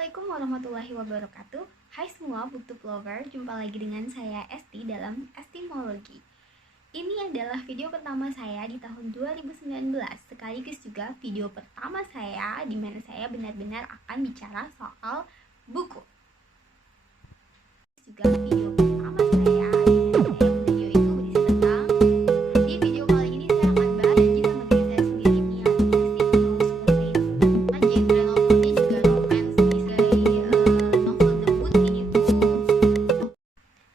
Assalamualaikum warahmatullahi wabarakatuh. Hai semua booktube lover, jumpa lagi dengan saya Esti dalam Estimologi. Ini adalah video pertama saya di tahun 2019, sekaligus juga video pertama saya di mana saya benar-benar akan bicara soal buku. Juga video pertama saya di mana video itu berisi tentang di video kali ini saya akan bahas janji sama diri saya sendiri niatnya sih mau selesai genre novelnya juga romance sebagai novel debut ini tuh.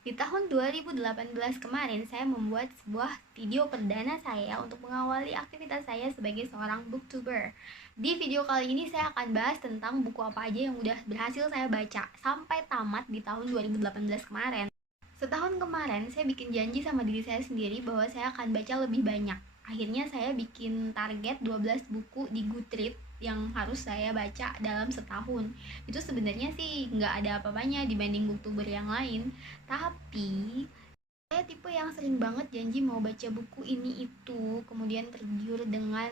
Di tahun 2018 kemarin saya membuat sebuah video perdana saya untuk mengawali aktivitas saya sebagai seorang booktuber. Di video kali ini saya akan bahas tentang buku apa aja yang udah berhasil saya baca sampai tamat di tahun 2018 kemarin. Setahun kemarin saya bikin janji sama diri saya sendiri bahwa saya akan baca lebih banyak. Akhirnya saya bikin target 12 buku di Goodreads yang harus saya baca dalam setahun. Itu sebenarnya sih nggak ada apa-apanya dibanding booktuber yang lain. Tapi saya tipe yang sering banget janji mau baca buku ini itu, kemudian tergiur dengan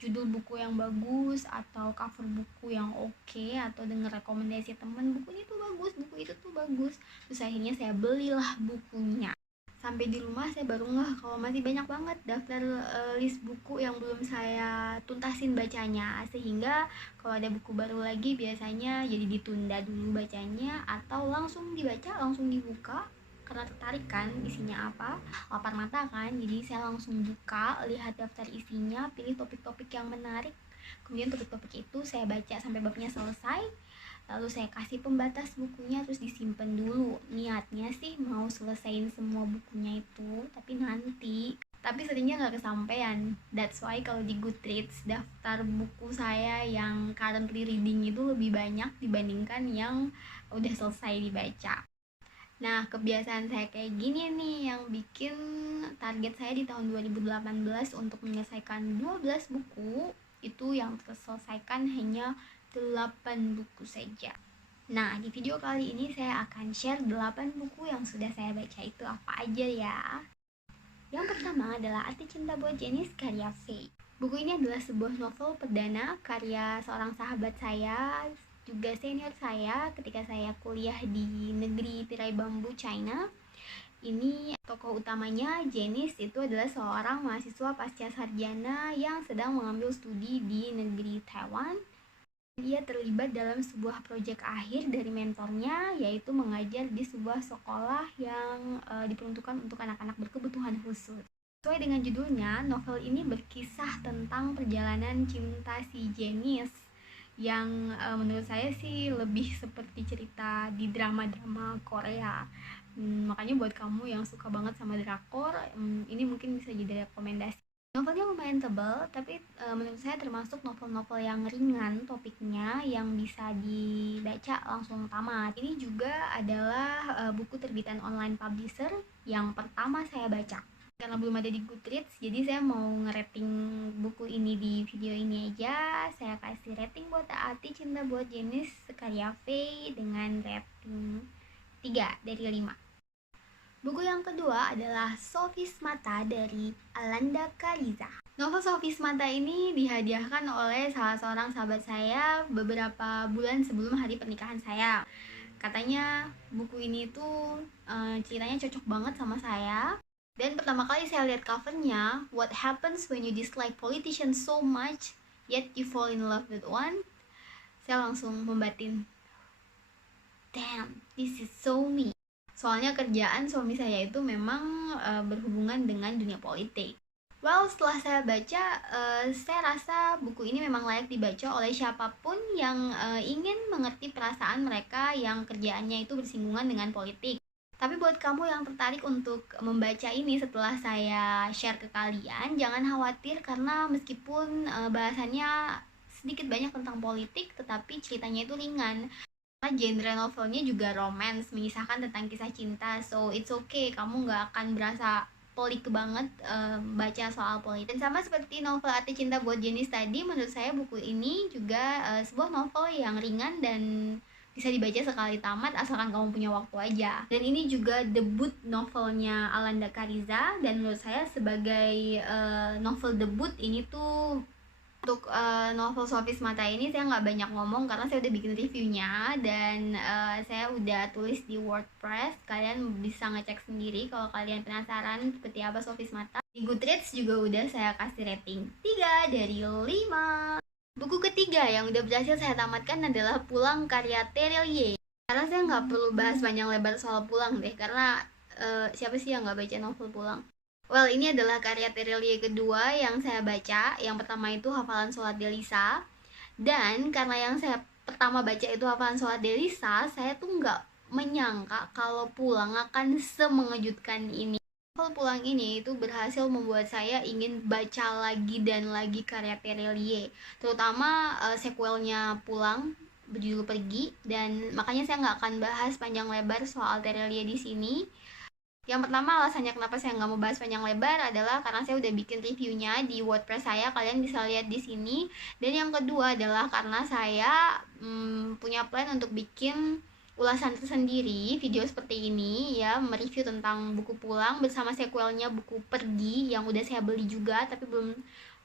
judul buku yang bagus atau cover buku yang oke, atau denger rekomendasi temen buku ini tuh bagus, buku itu tuh bagus. Terus akhirnya saya belilah bukunya. Sampai di rumah saya baru ngeh kalau masih banyak banget daftar list buku yang belum saya tuntasin bacanya, sehingga kalau ada buku baru lagi biasanya jadi ditunda dulu bacanya atau langsung dibaca, langsung dibuka karena tertarik kan isinya apa, lapar mata kan, jadi saya langsung buka, lihat daftar isinya, pilih topik-topik yang menarik, kemudian topik-topik itu saya baca sampai babnya selesai, lalu saya kasih pembatas bukunya, terus disimpan dulu. Niatnya sih mau selesaiin semua bukunya itu, tapi seringnya nggak kesampaian. That's why kalau di Goodreads daftar buku saya yang currently reading itu lebih banyak dibandingkan yang udah selesai dibaca. Nah, kebiasaan saya kayak gini nih yang bikin target saya di tahun 2018 untuk menyelesaikan 12 buku, itu yang terselesaikan hanya 8 buku saja. Nah, di video kali ini saya akan share 8 buku yang sudah saya baca itu apa aja ya. Yang pertama adalah Arti Cinta Buat Janice karya Faye. Buku ini adalah sebuah novel perdana karya seorang sahabat saya, juga senior saya ketika saya kuliah di negeri tirai bambu China. Ini tokoh utamanya Janice itu adalah seorang mahasiswa pasca sarjana yang sedang mengambil studi di negeri Taiwan. Dia terlibat dalam sebuah proyek akhir dari mentornya, yaitu mengajar di sebuah sekolah yang diperuntukkan untuk anak-anak berkebutuhan khusus. Sesuai dengan judulnya, novel ini berkisah tentang perjalanan cinta si Janice yang menurut saya sih lebih seperti cerita di drama-drama Korea. Makanya buat kamu yang suka banget sama drakor, ini mungkin bisa jadi rekomendasi. Novelnya lumayan tebal, tapi menurut saya termasuk novel-novel yang ringan topiknya, yang bisa dibaca langsung tamat. Ini juga adalah buku terbitan online publisher yang pertama saya baca. Karena belum ada di Goodreads, jadi saya mau ngerating buku ini di video ini aja. Saya kasih rating buat Arti Cinta Buat Janice karya Faye dengan rating 3 dari 5. Buku yang kedua adalah Sofis Mata dari Alanda Kariza. Novel Sofis Mata ini dihadiahkan oleh salah seorang sahabat saya beberapa bulan sebelum hari pernikahan saya. Katanya buku ini tuh ceritanya cocok banget sama saya. Dan pertama kali saya lihat covernya, What Happens When You Dislike Politicians So Much Yet You Fall in Love with One, saya langsung membatin, damn, this is so me. Soalnya kerjaan suami saya itu memang berhubungan dengan dunia politik. Well, setelah saya baca, saya rasa buku ini memang layak dibaca oleh siapapun yang ingin mengerti perasaan mereka yang kerjaannya itu bersinggungan dengan politik. Tapi buat kamu yang tertarik untuk membaca ini setelah saya share ke kalian, jangan khawatir karena meskipun bahasannya sedikit banyak tentang politik, tetapi ceritanya itu ringan. Genre novelnya juga romance, mengisahkan tentang kisah cinta, so it's okay, kamu nggak akan berasa pelik banget baca soal politik. Dan sama seperti novel Arti Cinta Buat Janice tadi, menurut saya buku ini juga sebuah novel yang ringan dan bisa dibaca sekali tamat asalkan kamu punya waktu aja. Dan ini juga debut novelnya Alanda Kariza, dan menurut saya sebagai novel debut ini tuh Untuk novel Sofis Mata ini saya nggak banyak ngomong karena saya udah bikin reviewnya dan saya udah tulis di WordPress. Kalian bisa ngecek sendiri kalau kalian penasaran seperti apa Sofis Mata. Di Goodreads juga udah saya kasih rating 3 dari 5. Buku ketiga yang udah berhasil saya tamatkan adalah Pulang karya Terelie. Karena saya nggak perlu bahas panjang lebar soal Pulang deh, karena siapa sih yang nggak baca novel Pulang? Well, ini adalah karya Terelie kedua yang saya baca. Yang pertama itu Hafalan Sholat Delisa. Dan karena yang saya pertama baca itu Hafalan Sholat Delisa, saya tuh nggak menyangka kalau Pulang akan semengejutkan ini. Novel Pulang ini itu berhasil membuat saya ingin baca lagi dan lagi karya Terelie. Terutama sequelnya Pulang berjudul Pergi, dan makanya saya nggak akan bahas panjang lebar soal Terelie di sini. Yang pertama alasannya kenapa saya nggak mau bahas panjang lebar adalah karena saya udah bikin reviewnya di WordPress saya, kalian bisa lihat di sini. Dan yang kedua adalah karena saya punya plan untuk bikin ulasan tersendiri, video seperti ini ya, mereview tentang buku Pulang bersama sequelnya buku Pergi yang udah saya beli juga tapi belum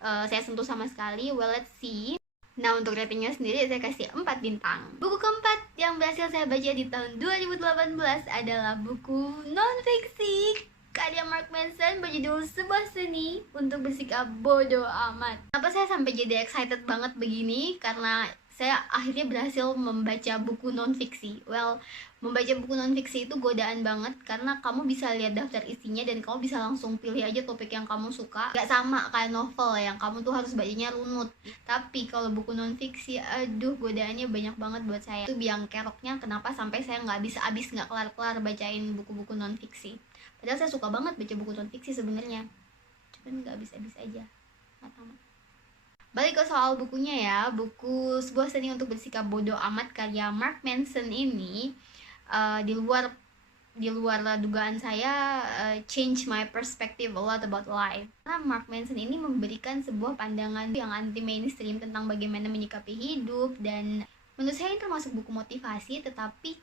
saya sentuh sama sekali. Well, let's see. Nah, untuk ratingnya sendiri saya kasih 4 bintang. Buku keempat yang berhasil saya baca di tahun 2018 adalah buku non-fiksi karya Mark Manson berjudul Sebuah Seni untuk Bersikap Bodoh Amat. Kenapa saya sampai jadi excited banget begini? Karena saya akhirnya berhasil membaca buku non-fiksi. Well, membaca buku non-fiksi itu godaan banget karena kamu bisa lihat daftar isinya dan kamu bisa langsung pilih aja topik yang kamu suka. Gak sama kayak novel yang kamu tuh harus bacanya runut. Tapi kalau buku non-fiksi, aduh, godaannya banyak banget buat saya. Itu biang keroknya kenapa sampai saya nggak bisa habis, nggak kelar-kelar bacain buku-buku non-fiksi. Padahal saya suka banget baca buku non-fiksi sebenarnya, cuman nggak habis-habis aja, nggak tamat. Balik ke soal bukunya ya, buku Sebuah Seni untuk Bersikap Bodoh Amat karya Mark Manson ini di luar dugaan saya change my perspective a lot about life. Karena Mark Manson ini memberikan sebuah pandangan yang anti mainstream tentang bagaimana menyikapi hidup, dan menurut saya ini termasuk buku motivasi, tetapi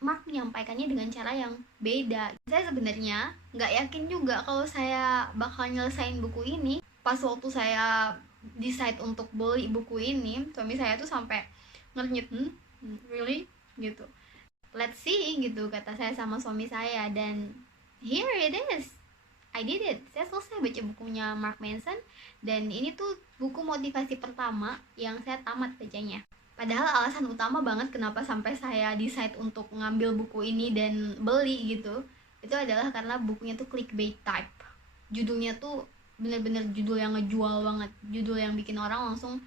Mark menyampaikannya dengan cara yang beda. Saya sebenarnya nggak yakin juga kalau saya bakal nyelesain buku ini. Pas waktu saya decide untuk beli buku ini, suami saya tuh sampai ngernyit, really? Gitu. Let's see, gitu kata saya sama suami saya, dan here it is. I did it. Saya selesai baca bukunya Mark Manson, dan ini tuh buku motivasi pertama yang saya tamat bacanya. Padahal alasan utama banget kenapa sampai saya decide untuk ngambil buku ini dan beli gitu, itu adalah karena bukunya tuh clickbait type. Judulnya tuh bener-bener judul yang ngejual banget, judul yang bikin orang langsung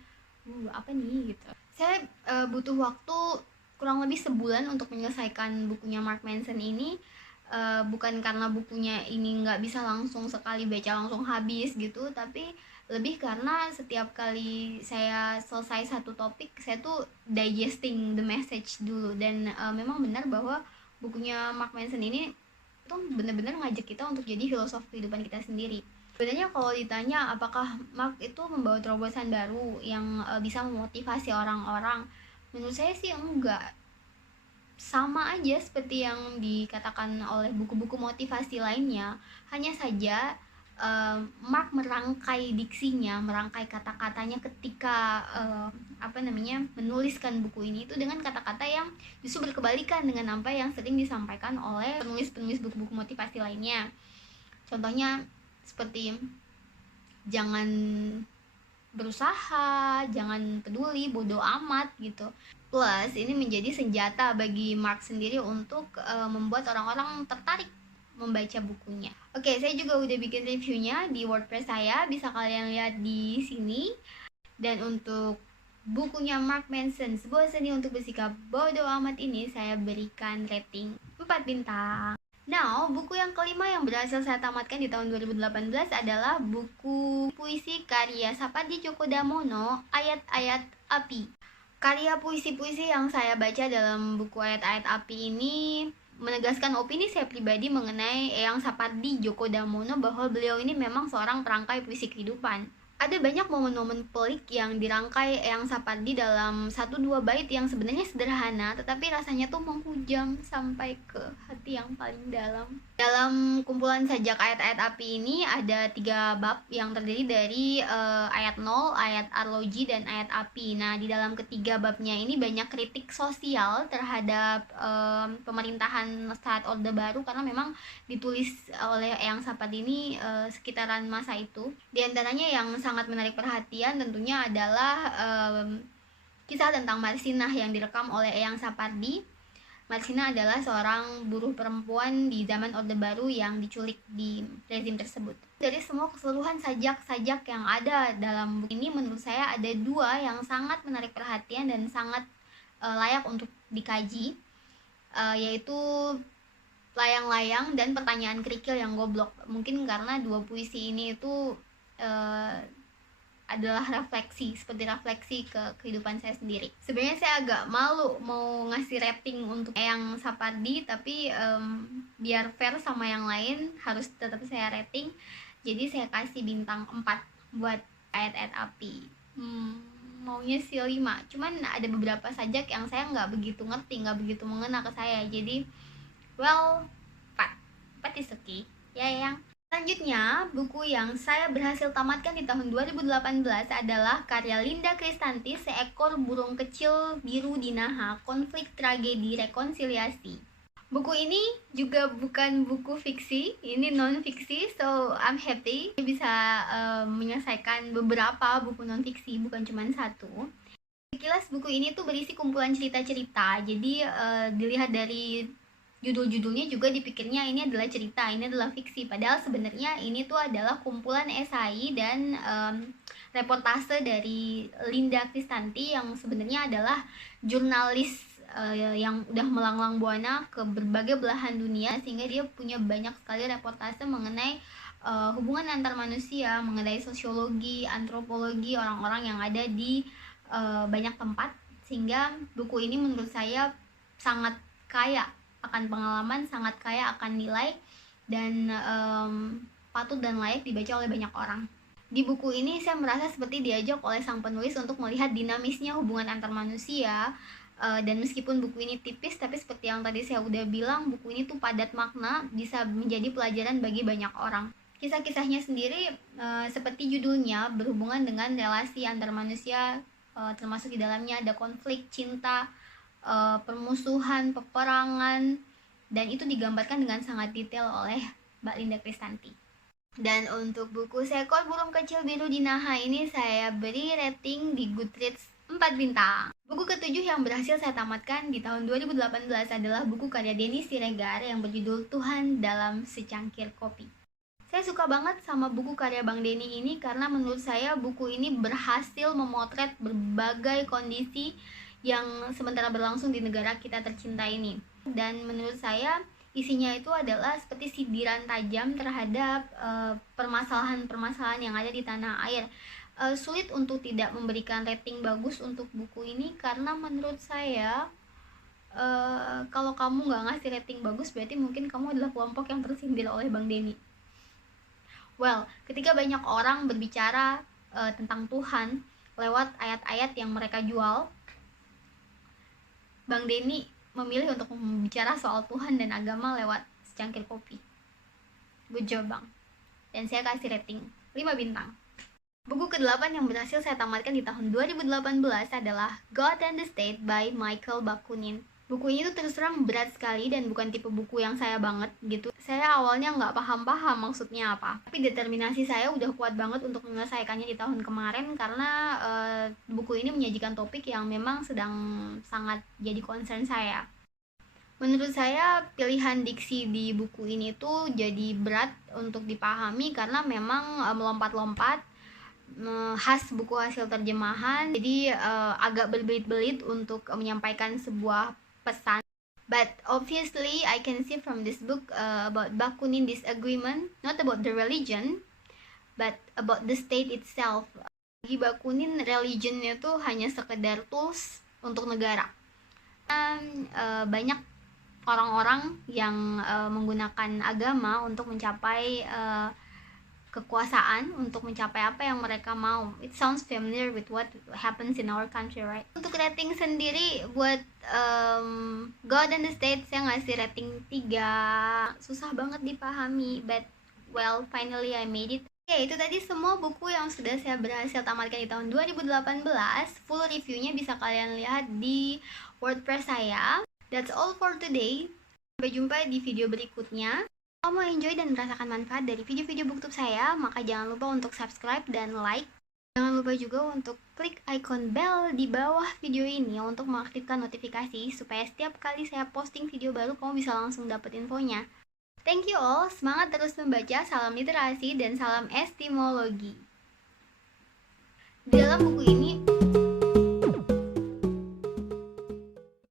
apa nih gitu. Saya butuh waktu kurang lebih sebulan untuk menyelesaikan bukunya Mark Manson ini. Bukan karena bukunya ini nggak bisa langsung sekali baca langsung habis gitu, tapi lebih karena setiap kali saya selesai satu topik, saya tuh digesting the message dulu. Dan memang benar bahwa bukunya Mark Manson ini tuh benar-benar ngajak kita untuk jadi filosofi kehidupan kita sendiri. Sebenarnya kalau ditanya apakah Mark itu membawa terobosan baru yang bisa memotivasi orang-orang, menurut saya sih enggak. Sama aja seperti yang dikatakan oleh buku-buku motivasi lainnya, hanya saja Mark merangkai diksinya, merangkai kata-katanya ketika menuliskan buku ini itu dengan kata-kata yang justru berkebalikan dengan apa yang sering disampaikan oleh penulis-penulis buku-buku motivasi lainnya. Contohnya seperti jangan berusaha, jangan peduli, bodoh amat gitu. Plus ini menjadi senjata bagi Mark sendiri untuk membuat orang-orang tertarik membaca bukunya. Oke, saya juga udah bikin reviewnya di WordPress saya, bisa kalian lihat di sini. Dan untuk bukunya Mark Manson, Sebuah Seni untuk Bersikap Bodoh Amat ini saya berikan rating 4 bintang. Now, buku yang kelima yang berhasil saya tamatkan di tahun 2018 adalah buku puisi karya Sapardi Djoko Damono, Ayat-Ayat Api. Karya puisi-puisi yang saya baca dalam buku Ayat-Ayat Api ini menegaskan opini saya pribadi mengenai Eyang Sapardi Djoko Damono bahwa beliau ini memang seorang perangkai puisi kehidupan. Ada banyak momen-momen pelik yang dirangkai Eyang Sapardi dalam 1-2 bait yang sebenarnya sederhana, tetapi rasanya tuh menghujam sampai ke hati yang paling dalam. Dalam kumpulan sajak ayat-ayat api ini ada 3 bab yang terdiri dari ayat 0, ayat arloji, dan ayat api. Nah, di dalam ketiga babnya ini banyak kritik sosial terhadap pemerintahan saat Orde Baru, karena memang ditulis oleh Eyang Sapardi ini sekitaran masa itu. Di antaranya yang sangat menarik perhatian tentunya adalah kisah tentang Marsinah yang direkam oleh Eyang Sapardi. Marsinah adalah seorang buruh perempuan di zaman Orde Baru yang diculik di rezim tersebut. Dari semua keseluruhan sajak-sajak yang ada dalam buku ini, menurut saya ada 2 yang sangat menarik perhatian dan sangat layak untuk dikaji, yaitu Layang-layang dan Pertanyaan Kerikil yang Goblok. Mungkin karena 2 puisi ini itu adalah seperti refleksi ke kehidupan saya sendiri. Sebenarnya saya agak malu mau ngasih rating untuk Eyang Sapardi, tapi biar fair sama yang lain harus tetap saya rating. Jadi saya kasih bintang 4 buat ayat-ayat api. Maunya sih 5, cuman ada beberapa sajak yang saya nggak begitu ngerti, nggak begitu mengena ke saya. Jadi well, 4 is okay ya, Yang. Selanjutnya, buku yang saya berhasil tamatkan di tahun 2018 adalah karya Linda Kristanti, Seekor Burung Kecil Biru di Naha, Konflik Tragedi Rekonsiliasi. Buku ini juga bukan buku fiksi, ini non-fiksi, so I'm happy bisa menyelesaikan beberapa buku non-fiksi, bukan cuma 1. Sekilas buku ini tuh berisi kumpulan cerita-cerita, jadi dilihat dari judul-judulnya juga dipikirnya ini adalah cerita, ini adalah fiksi. Padahal sebenarnya ini tuh adalah kumpulan esai dan reportase dari Linda Kristanti yang sebenarnya adalah jurnalis yang udah melanglang buana ke berbagai belahan dunia, sehingga dia punya banyak sekali reportase mengenai hubungan antar manusia, mengenai sosiologi, antropologi orang-orang yang ada di banyak tempat. Sehingga buku ini menurut saya sangat kaya akan pengalaman, sangat kaya akan nilai, dan patut dan layak dibaca oleh banyak orang. Di buku ini saya merasa seperti diajak oleh sang penulis untuk melihat dinamisnya hubungan antar manusia, dan meskipun buku ini tipis, tapi seperti yang tadi saya udah bilang, buku ini tuh padat makna, bisa menjadi pelajaran bagi banyak orang. Kisah-kisahnya sendiri seperti judulnya berhubungan dengan relasi antar manusia, termasuk di dalamnya ada konflik, cinta, permusuhan, peperangan, dan itu digambarkan dengan sangat detail oleh Mbak Linda Kristanti. Dan untuk buku Seekor Burung Kecil Biru di Naha ini saya beri rating di Goodreads 4 bintang. Buku ketujuh yang berhasil saya tamatkan di tahun 2018 adalah buku karya Denny Siregar yang berjudul Tuhan dalam Secangkir Kopi. Saya suka banget sama buku karya Bang Denny ini karena menurut saya buku ini berhasil memotret berbagai kondisi yang sementara berlangsung di negara kita tercinta ini. Dan menurut saya isinya itu adalah seperti sindiran tajam terhadap permasalahan-permasalahan yang ada di tanah air. Sulit untuk tidak memberikan rating bagus untuk buku ini karena menurut saya kalau kamu nggak ngasih rating bagus berarti mungkin kamu adalah kelompok yang tersindir oleh Bang Denny. Well, ketika banyak orang berbicara tentang Tuhan lewat ayat-ayat yang mereka jual, Bang Denny memilih untuk membicara soal Tuhan dan agama lewat secangkir kopi. Good job, Bang. Dan saya kasih rating 5 bintang. Buku ke-8 yang berhasil saya tamatkan di tahun 2018 adalah God and the State by Michael Bakunin. Buku ini tuh terus terang berat sekali dan bukan tipe buku yang saya banget gitu. Saya awalnya nggak paham-paham maksudnya apa. Tapi determinasi saya udah kuat banget untuk menyelesaikannya di tahun kemarin karena buku ini menyajikan topik yang memang sedang sangat jadi concern saya. Menurut saya pilihan diksi di buku ini tuh jadi berat untuk dipahami karena memang melompat-lompat, khas buku hasil terjemahan, jadi agak berbelit-belit untuk menyampaikan sebuah pesan. But obviously I can see from this book about Bakunin disagreement, not about the religion, but about the state itself. Bagi Bakunin, religionnya tuh hanya sekedar tools untuk negara. Banyak orang-orang yang menggunakan agama untuk mencapai kekuasaan untuk mencapai apa yang mereka mau. It sounds familiar with what happens in our country, right? Untuk rating sendiri buat God and the State saya ngasih rating 3. Susah banget dipahami, but well, finally I made it. Oke, itu tadi semua buku yang sudah saya berhasil tamatkan di tahun 2018. Full reviewnya bisa kalian lihat di WordPress saya. That's all for today. Sampai jumpa di video berikutnya. Kalau mau enjoy dan merasakan manfaat dari video-video booktube saya, maka jangan lupa untuk subscribe dan like. Jangan lupa juga untuk klik icon bell di bawah video ini untuk mengaktifkan notifikasi supaya setiap kali saya posting video baru kamu bisa langsung dapat infonya. Thank you all, semangat terus membaca, salam literasi dan salam estimologi. Di dalam buku ini